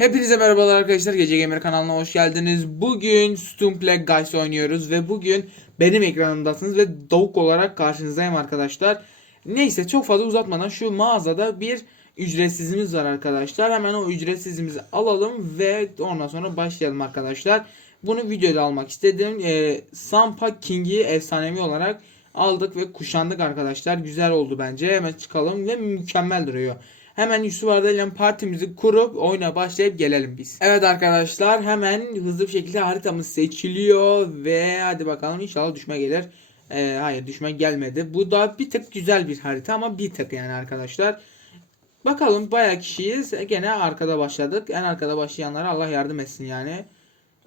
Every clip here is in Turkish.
Hepinize merhabalar arkadaşlar. Gece Gamer kanalına hoş geldiniz. Bugün Stumple Guys oynuyoruz ve bugün benim ekranımdasınız ve Davuk olarak karşınızdayım arkadaşlar. Neyse çok fazla uzatmadan şu mağazada bir ücretsizimiz var arkadaşlar. Hemen o ücretsizimizi alalım ve ondan sonra başlayalım arkadaşlar. Bunu videoda almak istedim. Ee, Sampa King'i efsanevi olarak aldık ve kuşandık arkadaşlar. Güzel oldu bence. Hemen çıkalım ve mükemmel duruyor. Hemen Yusuf Arda ile partimizi kurup oyuna başlayıp gelelim biz. Evet arkadaşlar hemen hızlı bir şekilde haritamız seçiliyor ve hadi bakalım inşallah düşme gelir. Ee, hayır düşme gelmedi. Bu da bir tık güzel bir harita ama bir tık yani arkadaşlar. Bakalım bayağı kişiyiz. Gene arkada başladık. En arkada başlayanlara Allah yardım etsin yani.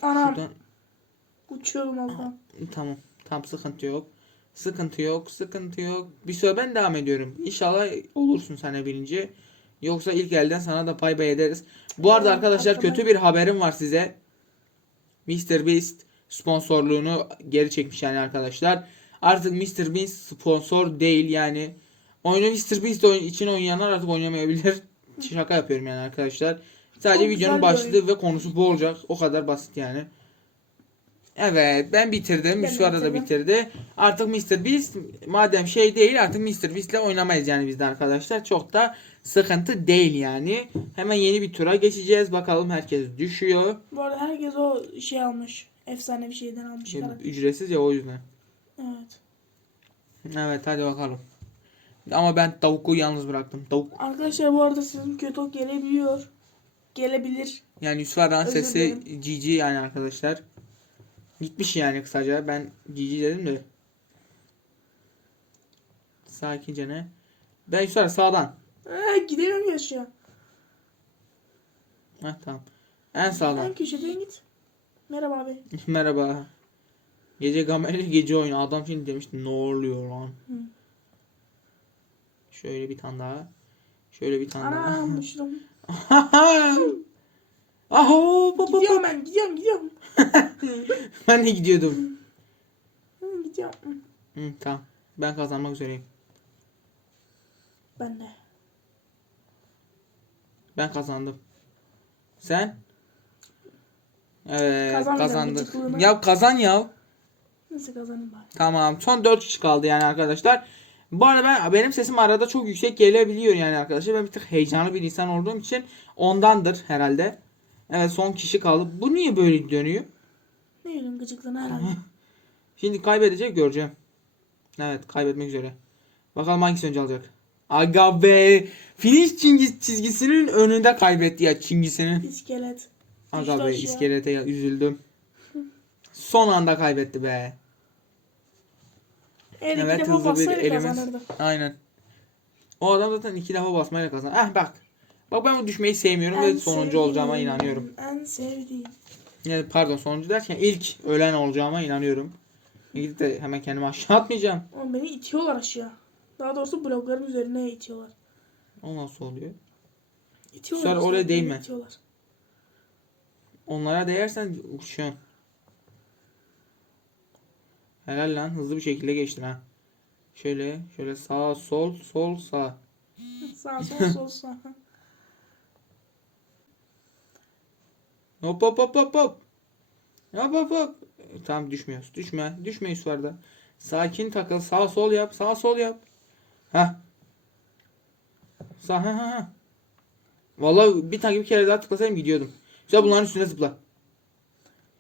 Anam Şuradan uçuyorum abla. Tamam. Tam sıkıntı yok. Sıkıntı yok. Sıkıntı yok. Bir süre ben devam ediyorum. İnşallah olursun sen birinci. Yoksa ilk elden sana da pay pay ederiz. Bu arada arkadaşlar arkada- kötü bir haberim var size. Mr. Beast sponsorluğunu geri çekmiş yani arkadaşlar. Artık Mr. Beast sponsor değil yani. Oyunu Mr. Beast için oynayanlar artık oynamayabilir. Şaka yapıyorum yani arkadaşlar. Sadece Çok videonun başlığı ve konusu bu olacak. O kadar basit yani. Evet ben bitirdim. Ben de Yusuf da bitirdi. Artık Mr. Beast madem şey değil artık Mr. Beast'le oynamayız yani biz de arkadaşlar. Çok da sıkıntı değil yani. Hemen yeni bir tura geçeceğiz. Bakalım herkes düşüyor. Bu arada herkes o şey almış. Efsane bir şeyden almış. Şey, ücretsiz ya o yüzden. Evet. Evet hadi bakalım. Ama ben tavuku yalnız bıraktım. Tavuk. Arkadaşlar bu arada sizin kötü ok gelebiliyor. Gelebilir. Yani Yusuf Özür sesi. GG yani arkadaşlar. Gitmiş yani kısaca. Ben GG dedim de. Sakince ne? Ben Yusuf Arda sağdan. Ee, gidemiyorum ya aşağı. Heh, tamam. En sağdan. En köşeden git. Merhaba abi. Merhaba. Gece gameli gece oyunu. Adam şimdi demişti ne oluyor lan. Hı. Şöyle bir tane daha. Şöyle bir tane daha. Anam. Aho, hop. Gidiyorum ben gidiyorum gidiyorum. Ben de gidiyordum. Hı, gidiyorum. Hı, tamam. Ben kazanmak üzereyim. Ben de. Ben kazandım. Sen? Evet Kazandım kazandık. gıcıklığına. Ya kazan ya. Nasıl kazanayım bari? Tamam. Son 4 kişi kaldı yani arkadaşlar. Bu arada ben benim sesim arada çok yüksek gelebiliyor yani arkadaşlar. Ben bir tık heyecanlı bir insan olduğum için ondandır herhalde. Evet son kişi kaldı. Bu niye böyle dönüyor? Ne bileyim gıcıklığını herhalde. Şimdi kaybedecek göreceğim. Evet kaybetmek üzere. Bakalım hangisi önce alacak. Aga be. Finish çingi- çizgisinin önünde kaybetti ya çingisinin. İskelet. Aga be aşağı. iskelete ya- üzüldüm. Son anda kaybetti be. Eğer Evet, iki defa hızlı bir bassaydı elimiz. kazanırdı. Aynen. O adam zaten iki defa basmayla kazandı. Ah bak. Bak ben bu düşmeyi sevmiyorum ve En sonuncu sevdiğim, olacağıma inanıyorum. En sevdiğim. Yani pardon sonuncu derken ilk ölen olacağıma inanıyorum. Gidip de hemen kendimi aşağı atmayacağım. Oğlum beni itiyorlar aşağı. Daha doğrusu blokların üzerine itiyorlar. O nasıl oluyor? İtiyorlar. Sonra oraya değme. itiyorlar. Onlara değersen uçuyorsun. Helal lan hızlı bir şekilde geçtin ha. Şöyle şöyle sağ sol sol sağ. Sağ sol sol sağ. Hop hop hop hop hop. Hop hop hop. E, Tamam düşmüyoruz. Düşme. Düşme Yusuf'larda. Sakin takıl. Sağ sol yap. Sağ sol yap. Ha. Sağ ha ha ha. Vallahi bir tane bir kere daha tıklasaydım gidiyordum. Güzel bunların üstüne zıpla.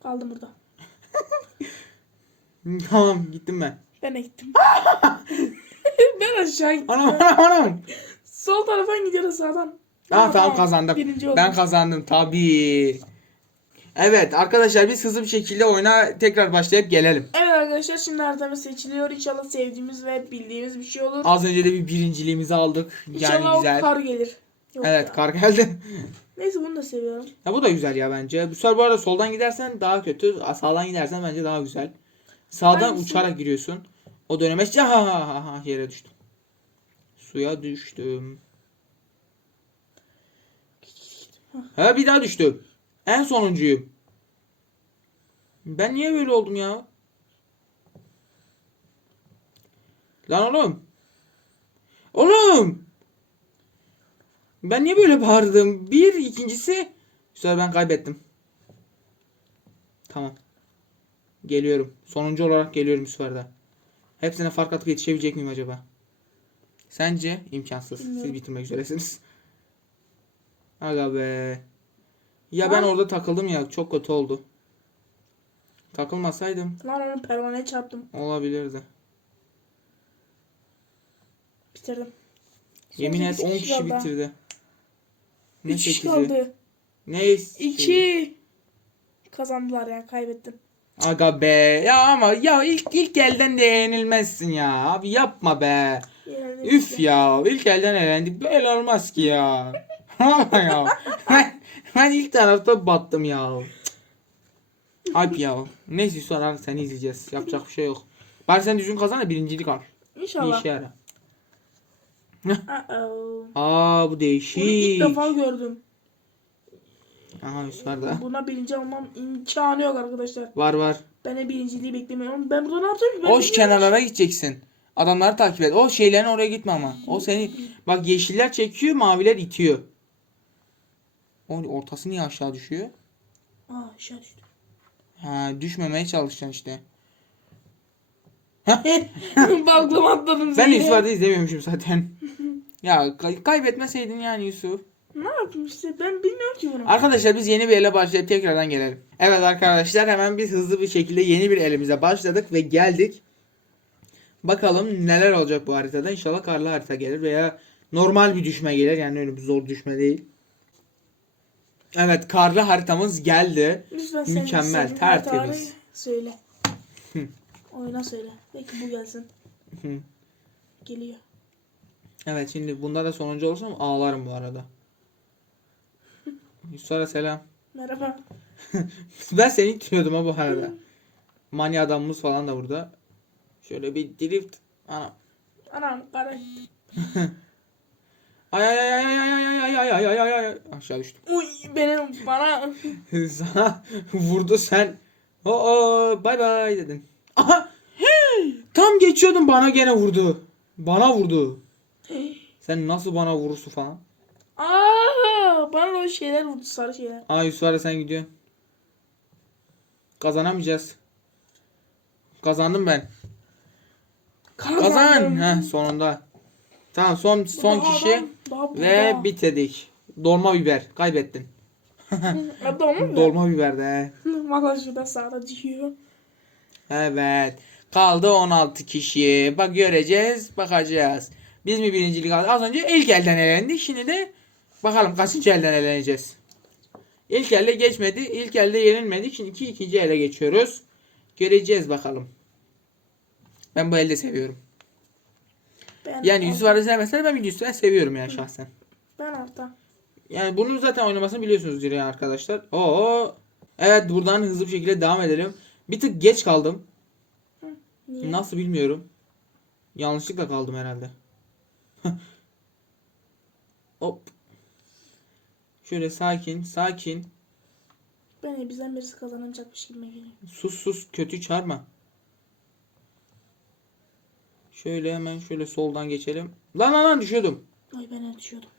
Kaldım burada. tamam gittim ben. Ben de gittim. ben aşağı gittim. Anam anam anam. Sol taraftan gidiyoruz sağdan. Aa, tamam kazandım. Birinci oldum. Ben kazandım tabii. Evet arkadaşlar biz hızlı bir şekilde oyuna tekrar başlayıp gelelim. Evet arkadaşlar şimdi haritamız seçiliyor. İnşallah sevdiğimiz ve bildiğimiz bir şey olur. Az önce de bir birinciliğimizi aldık. İnşallah Yani güzel. o kar gelir. Yok Evet ya. kar geldi. Neyse bunu da seviyorum. Ya bu da güzel ya bence. Bu sefer bu arada soldan gidersen daha kötü. Sağdan gidersen bence daha güzel. Sağdan Hangisi? uçarak giriyorsun. O döneme ha ha ha ha yere düştüm. Suya düştüm. Ha bir daha düştüm. En sonuncuyum. Ben niye böyle oldum ya? Lan oğlum. Oğlum. Ben niye böyle bağırdım? Bir ikincisi sefer ben kaybettim. Tamam. Geliyorum. Sonuncu olarak geliyorum bu sefer de. Hepsine fark atıp yetişebilecek miyim acaba? Sence imkansız. Siz Bilmiyorum. bitirmek üzeresiniz. Aga be. Ya ben Lan. orada takıldım ya. Çok kötü oldu. Takılmasaydım Lan onu pervaneye çarptım. olabilirdi. Bitirdim. Son Yemin et sekiz 10 kişi kaldı. bitirdi. Ne 3 kişi 8'i? kaldı. Ne? 2 kazandılar ya kaybettim. Aga be. Ya ama ya ilk ilk elden de yenilmezsin ya. Abi yapma be. Yenildik Üf ya. ya. ilk elden elendik. Böyle olmaz ki ya. Ama ya. Ben, ilk tarafta battım ya. Alp ya. Neyse sonra seni izleyeceğiz. Yapacak bir şey yok. Bari sen düzgün kazan da birincilik al. Bir İnşallah. işe yara. Uh-oh. Aa bu Bunu ilk değişik. defa gördüm. Aha üst var da. Buna birinci olmam imkanı yok arkadaşlar. Var var. Ben de birinciliği beklemiyorum. Ben burada ne yapacağım? ki? Ben bilmiyorum. kenarlara gideceksin. Adamları takip et. O şeylerin oraya gitme ama. O seni bak yeşiller çekiyor, maviler itiyor. Ortası niye aşağı düşüyor? Aa aşağı düştü. Ha düşmemeye çalışacaksın işte. Balkama atladım Ben seni. Yusuf'u izlemiyormuşum zaten. ya kay- kaybetmeseydin yani Yusuf. Ne yapayım işte ben bilmiyorum ki bunu. Arkadaşlar biz yeni bir ele başlayıp tekrardan gelelim. Evet arkadaşlar hemen biz hızlı bir şekilde yeni bir elimize başladık ve geldik. Bakalım neler olacak bu haritada. İnşallah karlı harita gelir veya normal bir düşme gelir. Yani öyle bir zor düşme değil. Evet karlı haritamız geldi. Lütfen sen Mükemmel, sen tertemiz. Söyle. Hı. Oyuna söyle. Belki bu gelsin. Hı. Geliyor. Evet şimdi bunda da sonuncu olursam ağlarım bu arada. Yusuf'a selam. Merhaba. Ben seni itiriyordum ha bu arada. Mani adamımız falan da burada. Şöyle bir drift. Ana. Anam kara. Ay ay ay ay ay ay ay ay ay ay ay ay aşağı düştüm. Uy benim bana. Sana vurdu sen. Oo bay bay dedin. Aha! Tam geçiyordum bana gene vurdu. Bana vurdu. Sen nasıl bana vurursun falan. Aa bana o şeyler vurdu sarı şeyler. Aa Yusuf ara sen gidiyorsun. Kazanamayacağız. Kazandım ben. Kazan. Kazandım. Heh, sonunda. Tamam son son Daha kişi adam- daha ve bitirdik. Dolma biber. Kaybettin. Adamım mı? Dolma biber de. Valla şurada sağda. Evet. Kaldı 16 kişi. Bak göreceğiz, bakacağız. Biz mi birincilik aldık? Az önce ilk elden elendik. Şimdi de bakalım kaçıncı elden eleneceğiz. İlk elde geçmedi. İlk elde yenilmedik. Şimdi iki ikinci ele geçiyoruz. Göreceğiz bakalım. Ben bu elde seviyorum. Ben Yani. Yusuf Arda sevmesene ben Yusuf'u seviyorum ya şahsen. Ben orta. Yani bunu zaten oynamasını biliyorsunuz ya arkadaşlar. Oo. Evet buradan hızlı bir şekilde devam edelim. Bir tık geç kaldım. Niye? Nasıl bilmiyorum. Yanlışlıkla kaldım herhalde. Hop. Şöyle sakin, sakin. Beni bizden birisi kazanamayacakmış gibi geliyor. Sus sus kötü çağırma. Şöyle hemen şöyle soldan geçelim. Lan lan lan düşüyordum. Ay ben düşüyordum.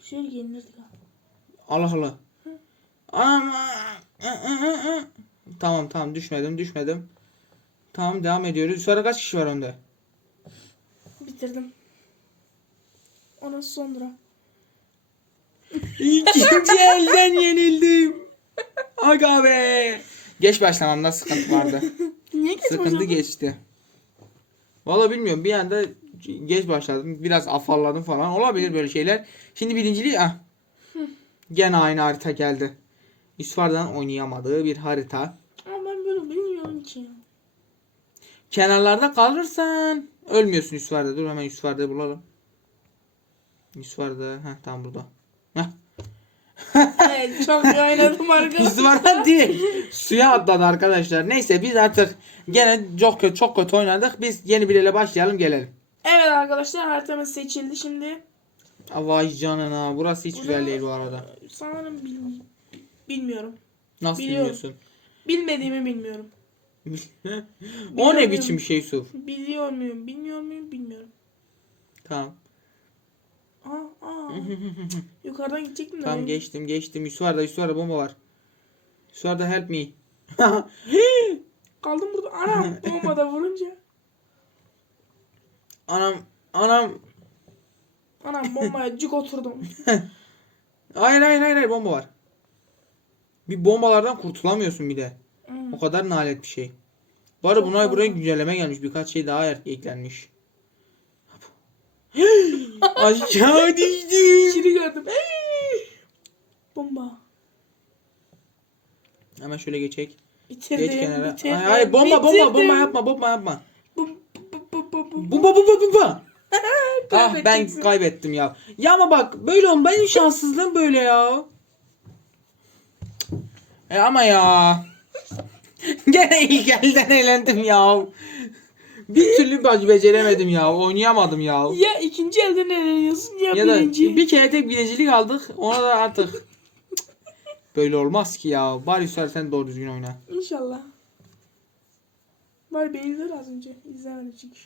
Şöyle giyinirdik ha. Allah Allah. Ama Tamam tamam düşmedim düşmedim. Tamam devam ediyoruz. Sonra kaç kişi var önde? Bitirdim. Ondan sonra. İkinci elden yenildim. Aga be. Geç başlamamda sıkıntı vardı. Niye sıkıntı başladın? geçti. Valla bilmiyorum bir anda geç başladım. Biraz afalladım falan. Olabilir böyle şeyler. Şimdi birinciliği ah. Gene aynı harita geldi. İsfar'dan oynayamadığı bir harita. Ama ben böyle bilmiyorum ki. Kenarlarda kalırsan ölmüyorsun Yusuf'arda. Dur hemen Yusuf'arda bulalım. Yusuf'arda. Heh tam burada. Heh. evet çok iyi oynadım arkadaşlar. Yusuf'arda değil. Suya atladı arkadaşlar. Neyse biz artık gene çok kötü, çok kötü oynadık. Biz yeni biriyle başlayalım gelelim. Evet arkadaşlar haritamız seçildi şimdi. Vay canına. Burası hiç güzel değil bu arada. Sanırım bil bilmiyorum. Nasıl Biliyorum. biliyorsun? Bilmediğimi bilmiyorum. o ne Biliyorum. biçim şey Yusuf? Biliyor muyum, bilmiyor muyum bilmiyorum. Tamam. Aa, aa. Yukarıdan gidecektim de. Tamam geçtim geçtim. Yusuf'da Yusuf'da bomba var. Yusuf'da help me. Kaldım burada. Anam bombada vurunca. anam anam. Anam bombaya cuk oturdum. Hayır hayır hayır hayır bomba var. Bir bombalardan kurtulamıyorsun bir de. Hmm. O kadar nalet bir şey. Bu arada buna buraya güncelleme gelmiş. Birkaç şey daha er- eklenmiş. Aşağı düştüm. Şiri gördüm. Bomba. Hemen şöyle geçek. Bitirdim. Geç kenara. bitirdim, Hayır hayır bomba bomba bitirdim. bomba yapma bomba yapma. Bum, bu, bu, bu, bu. Bomba bomba bomba. ah ben Kaybedeceksin. kaybettim ya. Ya ama bak böyle olma benim şanssızlığım böyle ya. E ama ya. Gene ilk elden eğlendim ya. Bir türlü bac- beceremedim ya. Oynayamadım ya. Ya ikinci elden eleniyorsun ya, Ya da birinci. bir kere tek birincilik aldık. Ona da artık böyle olmaz ki ya. Bari Yusuf sen doğru düzgün oyna. İnşallah. Bari beni izler az önce. İzlemedim çünkü.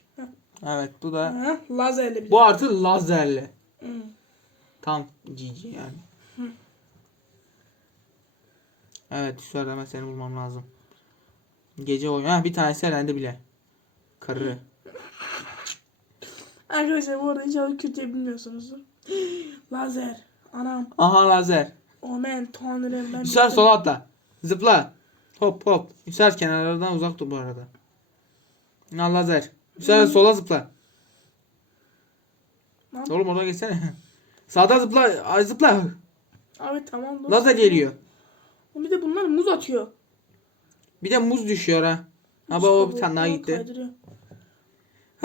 Evet bu da Ha, lazerle bir bu artı lazerle. Hı. Tam GG yani. Evet Yusuf hemen seni bulmam lazım. Gece oyun. Ha bir tanesi elendi bile. Karı. Arkadaşlar bu arada inşallah kötüye bilmiyorsunuzdur. Lazer. Anam. Aha lazer. Omen. Tanrım. Ben bittim. sola atla. Zıpla. Hop hop. Yusuf kenarlardan uzak dur bu arada. Ha lazer. Yusuf sola zıpla. Lan. Oğlum oradan geçsene. Sağdan zıpla. Ay, zıpla. Abi tamam. dostum. Lazer geliyor. Bir de bunlar muz atıyor. Bir de muz düşüyor ha. Baba kabuğu bir tane daha gitti. kaydırıyor.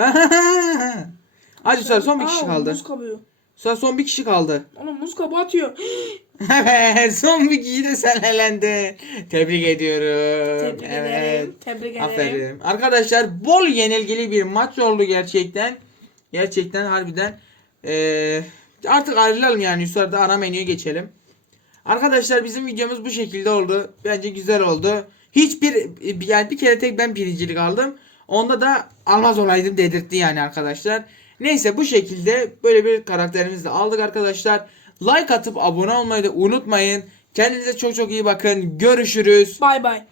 Hadi Yusuf son bir kişi Aa, kaldı. Muz kabuğu. Yusuf son bir kişi kaldı. Oğlum muz kabuğu atıyor. Evet son bir kişi de sen elendin. Tebrik ediyorum. Tebrik evet. ederim. Tebrik ederim. Aferin. Arkadaşlar bol yenilgili bir maç oldu gerçekten. Gerçekten harbiden. Ee, artık ayrılalım yani Yusuf'da ana menüye geçelim. Arkadaşlar bizim videomuz bu şekilde oldu. Bence güzel oldu. Hiçbir yani bir kere tek ben birincilik aldım. Onda da almaz olaydım dedirtti yani arkadaşlar. Neyse bu şekilde böyle bir karakterimizi de aldık arkadaşlar. Like atıp abone olmayı da unutmayın. Kendinize çok çok iyi bakın. Görüşürüz. Bay bay.